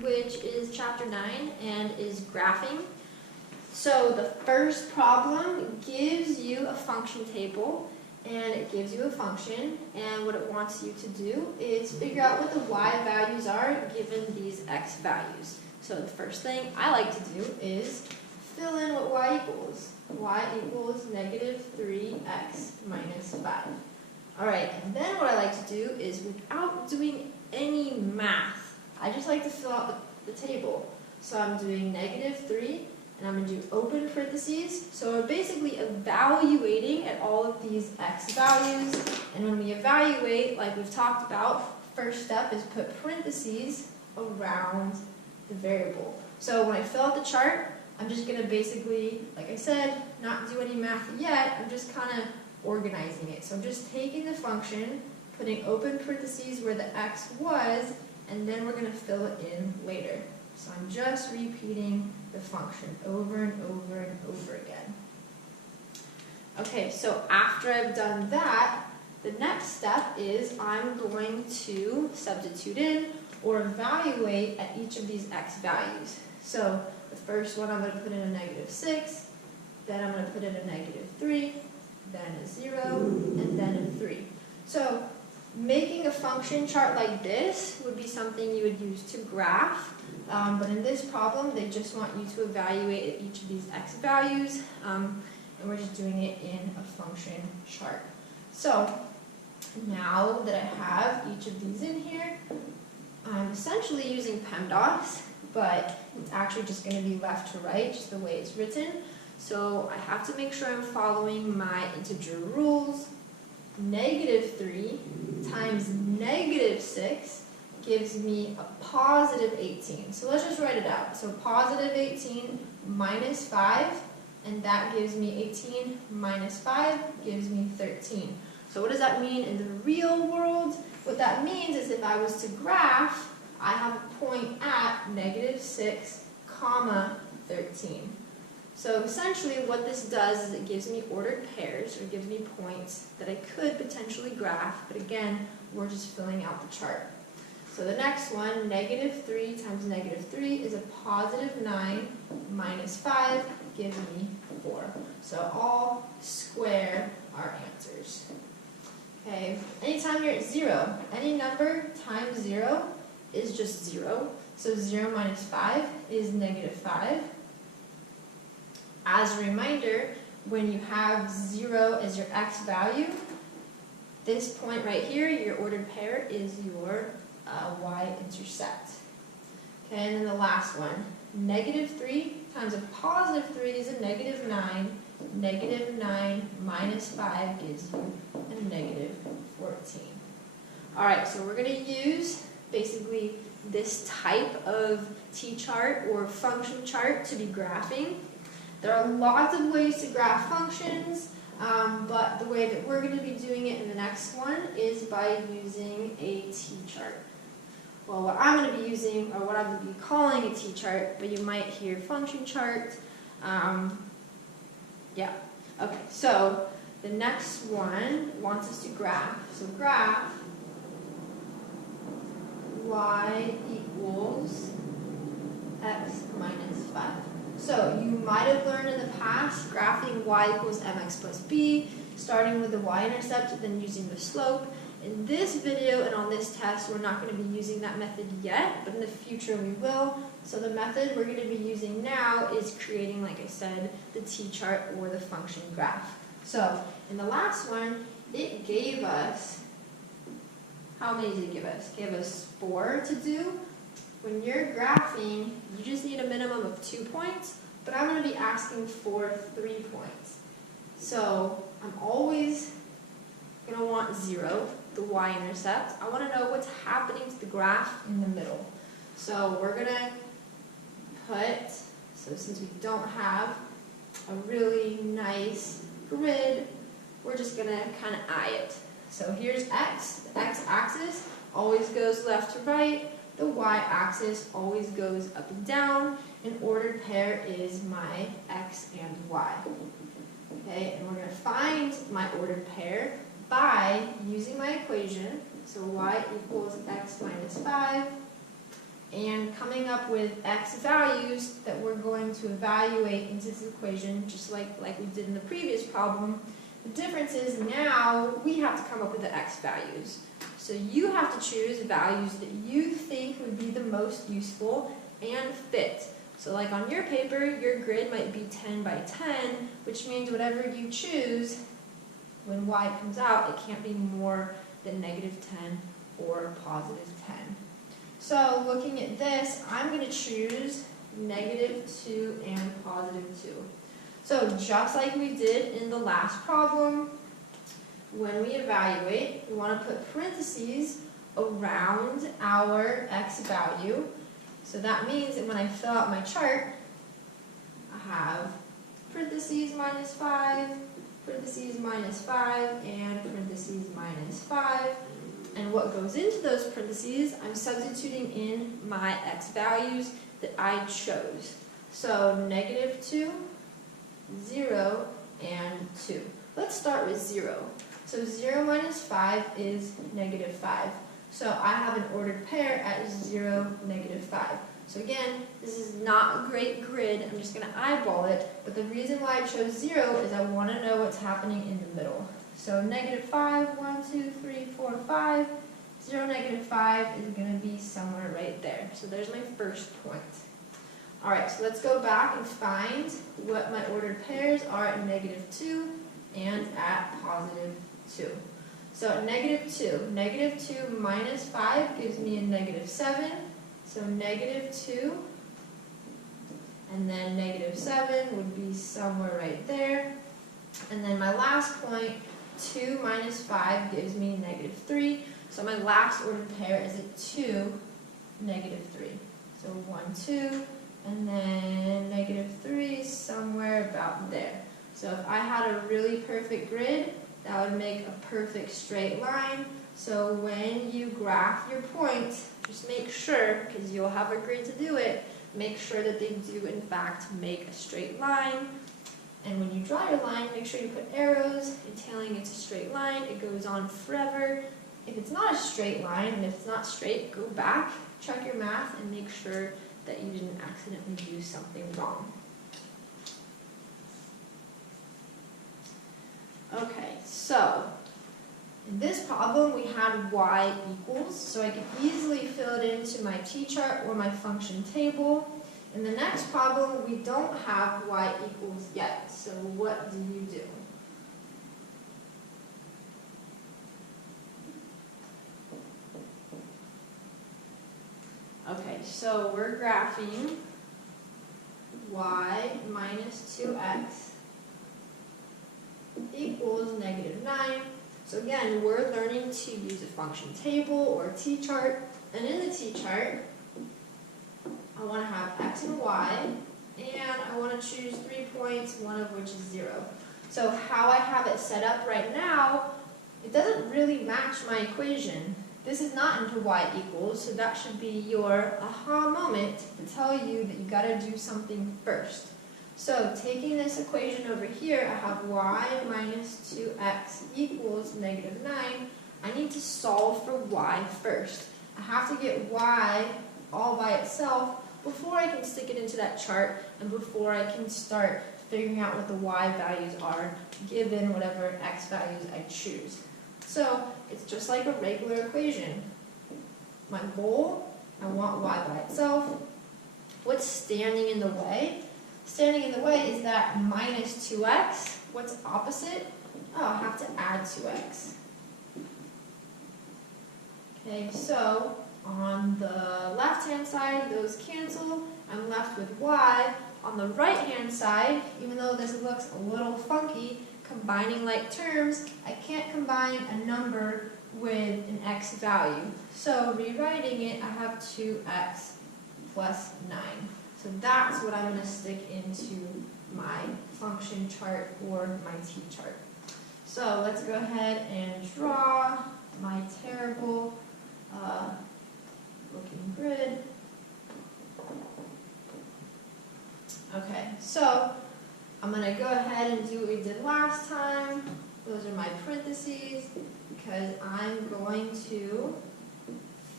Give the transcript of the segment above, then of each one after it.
which is chapter 9 and is graphing. So the first problem gives you a function table and it gives you a function, and what it wants you to do is figure out what the y values are given these x values. So the first thing I like to do is fill in what y equals. Y equals negative 3x minus 5. Alright, and then what I like to do is, without doing any math, I just like to fill out the table. So I'm doing negative 3, and I'm going to do open parentheses. So we're basically evaluating at all of these x values. And when we evaluate, like we've talked about, first step is put parentheses around the variable. So when I fill out the chart, I'm just going to basically, like I said, not do any math yet. I'm just kind of organizing it. So I'm just taking the function, putting open parentheses where the x was, and then we're going to fill it in later. So I'm just repeating the function over and over and over again. Okay, so after I've done that, the next step is I'm going to substitute in or evaluate at each of these x values. So the first one I'm going to put in a negative 6, then I'm going to put in a negative 3, then a 0, and then a 3. So making a function chart like this would be something you would use to graph, but in this problem they just want you to evaluate at each of these x values, and we're just doing it in a function chart. So now that I have each of these in here, I'm essentially using PEMDAS, but it's actually just going to be left to right, just the way it's written. So I have to make sure I'm following my integer rules. Negative 3 times negative 6 gives me a positive 18. So let's just write it out. So positive 18 minus 5, and that gives me 18 minus 5 gives me 13. So what does that mean in the real world? What that means is if I was to graph, I have a point at negative 6, comma 13. So essentially what this does is it gives me ordered pairs, or it gives me points that I could potentially graph, but again, we're just filling out the chart. So the next one, negative 3 times negative 3 is a positive 9 minus 5 gives me 4. So all square our answers. Okay, anytime you're at 0, any number times 0 is just 0. So 0 minus 5 is negative 5. As a reminder, when you have 0 as your x value, this point right here, your ordered pair, is your y-intercept. Okay, and then the last one, negative 3 times a positive 3 is a negative 9. Negative 9 minus 5 gives you a negative 14. Alright, so we're going to use basically this type of t-chart or function chart to be graphing. There are lots of ways to graph functions, but the way that we're going to be doing it in the next one is by using a t-chart. Well, what I'm going to be using, or what I'm going to be calling a t-chart, but you might hear function chart. Yeah. Okay, so the next one wants us to graph. So graph y equals x minus 5. So you might have learned in the past graphing y equals mx plus b, starting with the y-intercept, then using the slope. In this video and on this test, we're not going to be using that method yet, but in the future we will. So the method we're going to be using now is creating, like I said, the t-chart or the function graph. So in the last one, it gave us, how many did it give us? It gave us 4 to do. When you're graphing, you just need a minimum of 2 points, but I'm going to be asking for 3 points. So I'm always going to want 0, the y-intercept. I want to know what's happening to the graph in the middle. So we're going to put, so since we don't have a really nice grid, we're just going to kind of eye it. So here's x. The x-axis always goes left to right. The y-axis always goes up and down. An ordered pair is my x and y. Okay, and we're going to find my ordered pair by using my equation. So y equals x minus 5 and coming up with x values that we're going to evaluate into this equation, just like we did in the previous problem. The difference is now we have to come up with the x values. So you have to choose values that you think would be the most useful and fit. So like on your paper, your grid might be 10 by 10, which means whatever you choose, when y comes out, it can't be more than -10 or +10. So looking at this, I'm going to choose -2 and +2. So just like we did in the last problem, when we evaluate, we want to put parentheses around our x value. So that means that when I fill out my chart, I have parentheses -5, parentheses -5, and parentheses -5. And what goes into those parentheses, I'm substituting in my x values that I chose. So -2, 0, and 2. Let's start with 0. So 0 minus 5 is -5. So I have an ordered pair at 0, -5. So again, this is not a great grid. I'm just going to eyeball it. But the reason why I chose 0 is I want to know what's happening in the middle. So -5, 1, 2, 3, 4, 5. 0, -5 is going to be somewhere right there. So there's my first point. All right, so let's go back and find what my ordered pairs are at -2 and at +2. So at -2 minus 5 gives me a -7. So -2, and then -7 would be somewhere right there. And then my last point, 2 minus 5 gives me -3. So my last ordered pair is at 2, -3. So 1, 2, and then -3 is somewhere about there. So if I had a really perfect grid, that would make a perfect straight line. So when you graph your points, just make sure, because you'll have a grid to do it, make sure that they do in fact make a straight line. And when you draw your line, make sure you put arrows detailing it's a straight line. It goes on forever. If it's not a straight line, and if it's not straight, go back, check your math, and make sure that you didn't accidentally do something wrong. Okay, so in this problem we had y equals, so I could easily fill it into my t-chart or my function table. In the next problem we don't have y equals yet, so what do you do? Okay, so we're graphing y minus 2x equals -9. So again, we're learning to use a function table or t-chart. And in the t-chart, I want to have x and y, and I want to choose 3 points, one of which is 0. So how I have it set up right now, it doesn't really match my equation. This is not into y equals, so that should be your aha moment to tell you that you got to do something first. So taking this equation over here, I have y minus 2x equals -9. I need to solve for y first. I have to get y all by itself before I can stick it into that chart and before I can start figuring out what the y values are given whatever x values I choose. So it's just like a regular equation. My goal, I want y by itself. What's standing in the way? Standing in the way is that minus 2x. What's opposite? Oh, I have to add 2x. Okay, so on the left-hand side, those cancel. I'm left with y. On the right-hand side, even though this looks a little funky, combining like terms, I can't combine a number with an x value. So rewriting it, I have 2x plus 9. So that's what I'm going to stick into my function chart or my t-chart. So let's go ahead and draw my terrible looking grid. Okay, so I'm going to go ahead and do what we did last time. Those are my parentheses because I'm going to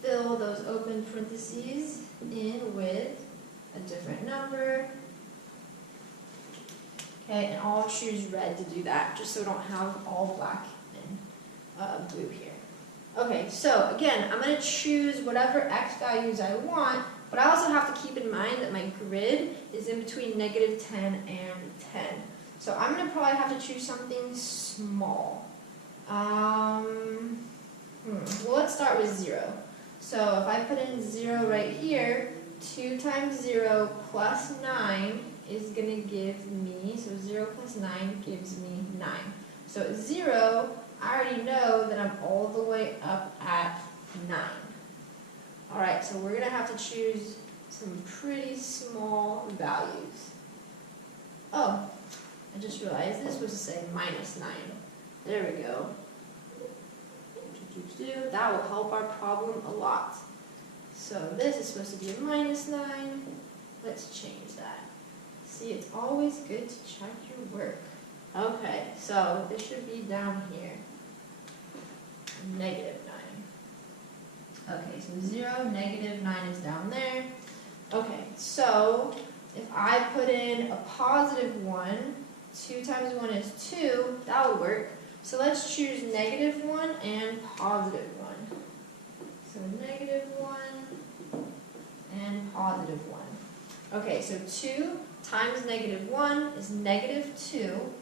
fill fill those open parentheses in with a different number. Okay, and I'll choose red to do that, just so we don't have all black and blue here. Okay, so again, I'm going to choose whatever x values I want, but I also have to keep in mind that my grid is in between -10 and 10. So I'm going to probably have to choose something small. Well, let's start with 0. So if I put in 0 right here, 2 times 0 plus 9 is going to give me, so 0 plus 9 gives me 9. So at 0, I already know that I'm all the way up at 9. Alright, so we're going to have to choose some pretty small values. Oh, I just realized this was to say -9. There we go. That will help our problem a lot. So this is supposed to be a -9. Let's change that. See, it's always good to check your work. Okay, so this should be down here. -9. Okay, so 0, -9 is down there. Okay, so if I put in a +1, 2 times 1 is 2, that would work. So let's choose -1 and +1. So -1 and +1. Okay, so 2 times -1 is -2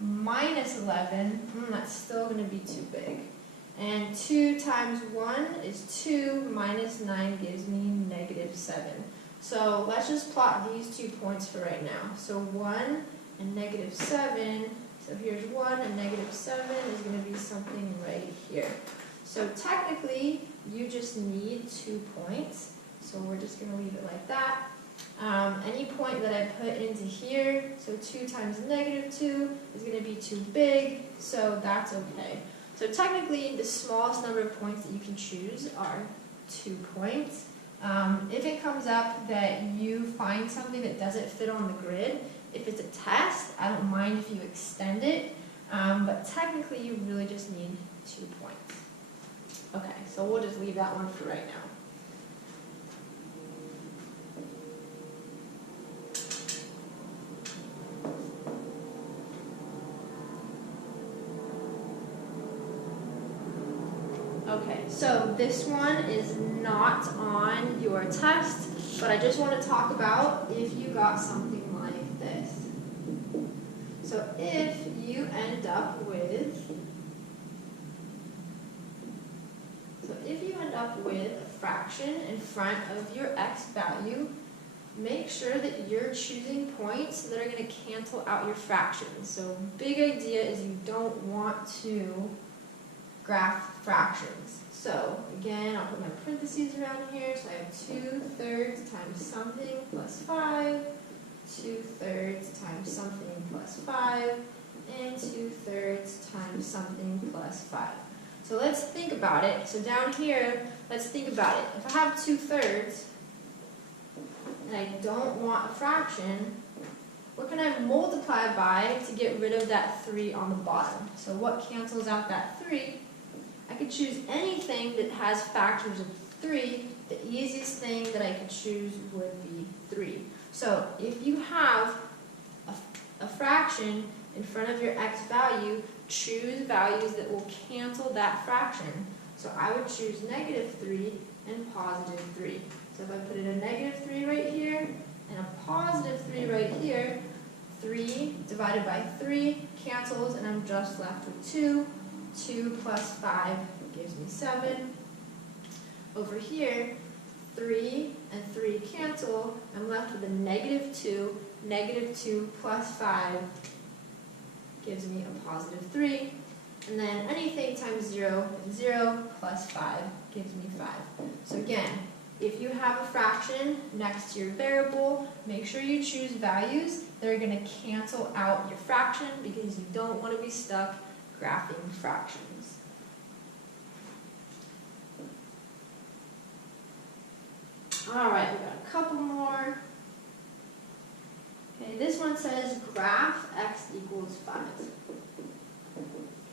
minus 11. That's still going to be too big. And 2 times 1 is 2 minus 9 gives me -7. So let's just plot these 2 points for right now. So 1 and -7. So here's 1 and -7 is going to be something right here. So technically, you just need 2 points. So we're just going to leave it like that. Any point that I put into here, so 2 times -2 is going to be too big, so that's okay. So technically, the smallest number of points that you can choose are 2 points. If it comes up that you find something that doesn't fit on the grid, if it's a test, I don't mind if you extend it, but technically you really just need 2 points. Okay, so we'll just leave that one for right now. Okay, so this one is not on your test, but I just want to talk about if you got something like this. So if you end up with a fraction in front of your x value, make sure that you're choosing points that are going to cancel out your fractions. So big idea is you don't want to graph fractions. So again, I'll put my parentheses around here. So I have 2/3 times something plus 5, 2/3 times something plus 5, and 2/3 times something plus 5. So let's think about it. So down here, let's think about it. If I have 2/3 and I don't want a fraction, what can I multiply by to get rid of that 3 on the bottom? So what cancels out that 3? I could choose anything that has factors of 3. The easiest thing that I could choose would be 3. So if you have a fraction in front of your x value, choose values that will cancel that fraction. So I would choose -3 and +3. So if I put in a -3 right here and a +3 right here, 3 divided by 3 cancels and I'm just left with 2. 2 plus 5 gives me 7. Over here, 3 and 3 cancel. I'm left with a -2. -2 plus 5 gives me a +3. And then anything times 0, 0 plus 5 gives me 5. So again, if you have a fraction next to your variable, make sure you choose values that are going to cancel out your fraction because you don't want to be stuck graphing fractions. Alright, we've got a couple more. Okay, this one says graph x equals 5.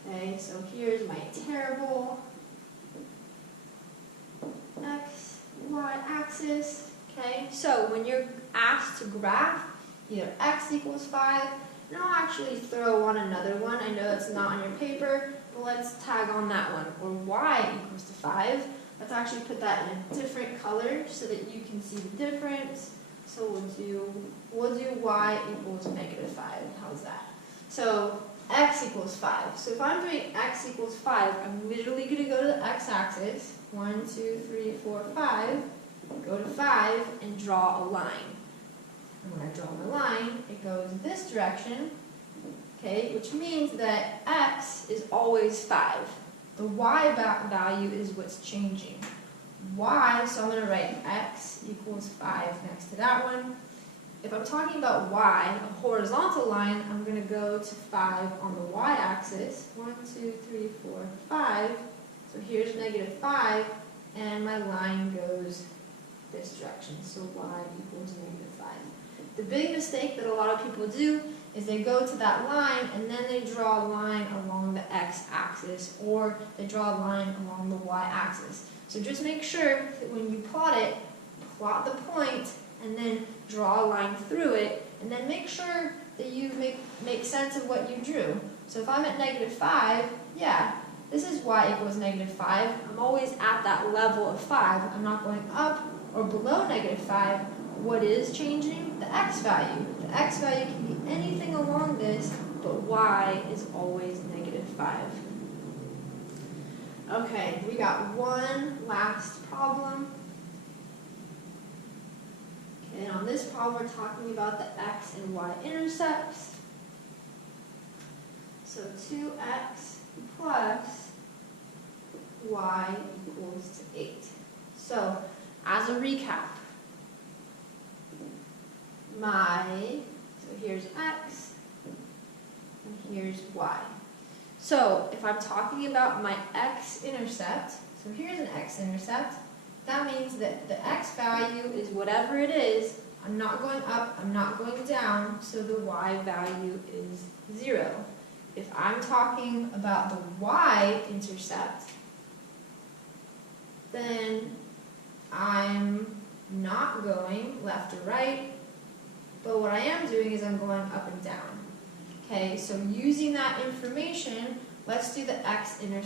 Okay, so here's my terrible x axis. Okay, so when you're asked to graph either x equals 5, and I'll actually throw on another one. I know it's not on your paper, but let's tag on that one. Or y equals to 5. Let's actually put that in a different color so that you can see the difference. So we'll do y equals -5. How's that? So x equals 5. So if I'm doing x equals 5, I'm literally going to go to the x-axis. 1, 2, 3, 4, 5. Go to 5 and draw a line. And when I draw my line, it goes this direction, okay, which means that x is always 5. The y value is what's changing. Y, so I'm going to write x equals 5 next to that one. If I'm talking about y, a horizontal line, I'm going to go to 5 on the y-axis. 1, 2, 3, 4, 5. So here's -5, and my line goes this direction. So y equals -5. The big mistake that a lot of people do is they go to that line and then they draw a line along the x-axis, or they draw a line along the y-axis. So just make sure that when you plot it, plot the point and then draw a line through it, and then make sure that you make sense of what you drew. So if I'm at -5, yeah, this is y equals -5. I'm always at that level of 5. I'm not going up or below -5. What is changing? The x value. The x value can be anything along this, but y is always -5. Okay, we got one last problem. Okay, and on this problem we're talking about the x and y intercepts. So 2x plus y equals to 8. So as a recap, so here's x, and here's y. So if I'm talking about my x-intercept, so here's an x-intercept, that means that the x value is whatever it is. I'm not going up, I'm not going down, so the y value is 0. If I'm talking about the y-intercept, then I'm not going left or right, but what I am doing is I'm going up and down. Okay, so using that information, let's do the x-intercept.